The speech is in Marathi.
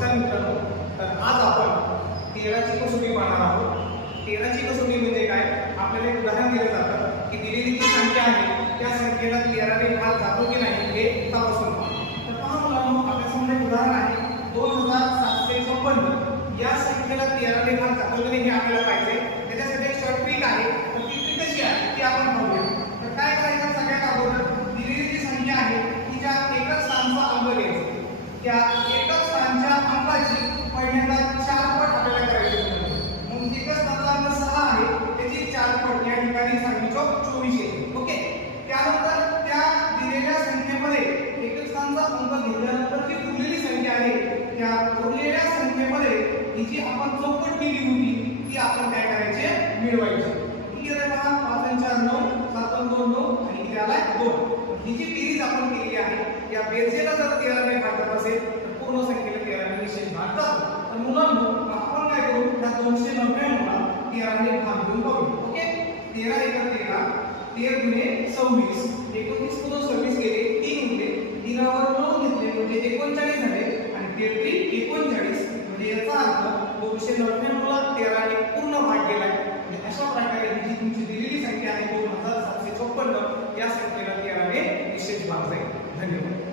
नमस्कार मित्रांनो तर आज आपण तेराची कसोटी पाहणार आहोत. तेराची कसोटी म्हणजे काय? आपल्याला एक उदाहरण दिलं जातं की दिलेली जी संख्या आहे त्या संख्येला तेराने भाग जातो की नाही हे तपासून तर पहा मुलांनो आपल्यासमोर एक उदाहरण आहे. दोन हजार सातशे छप्पन्न या संख्येला तेराने भाग जातो की नाही हे आपल्याला पाहिजे. त्याच्यासाठी एक शॉर्ट ट्रिक आहे. तर ती ट्रिक कशी आहे? ती आपण पाहूया. तर काय करायचं सगळ्यात अगोदर? दिलेली जी संख्या आहे तिच्या एकच स्थानचा अंक घ्यायचा त्या एक स्थानच्या अंकाची पहिल्यांदा चार पट आपल्याला करायची आहे. मग एकच स्थानचा अंक सहा आहे त्याची चार पट या ठिकाणी सांगितलं चोवीस ओके? त्यानंतर त्या दिलेल्या संख्येमध्ये एकच अंक घेतल्यानंतर जी उरलेली संख्या आहे त्या उरलेल्या संख्येमध्ये ही जी आपण चौकट केली होती ती आपण काय करायचे? मिळवायची. ठीक आहे पहा पाच चार नऊ सात दोन नऊ आणि किती दोन. ही जी बेरीज आपण केली आहे या बेरजेला जर तेराने भागत असेल तर पूर्ण संख्येला तेराने निश्चित भाग जातो तर मुलांनो आपण काय करू? त्या दोनशे नव्याण्णवला तेराने भाग देऊन बघू तेरा एका तेरा तेर गुणे सव्वीस. एकोणतीस पुन्हा सव्वीस गेले तीन उरले तीनावर नऊ घेतले म्हणजे एकोणचाळीस झाले. आणि तेरती एकोणचाळीस. म्हणजे याचा अर्थ दोनशे नव्याण्णवला तेराने पूर्ण भाग गेलाय म्हणजे अशा प्रकारे ही जी तुमची दिलेली संख्या आहे दोन हजार सातशे चोपन्न या संख्येला तेराने विशेष भाग जाईल धन्यवाद.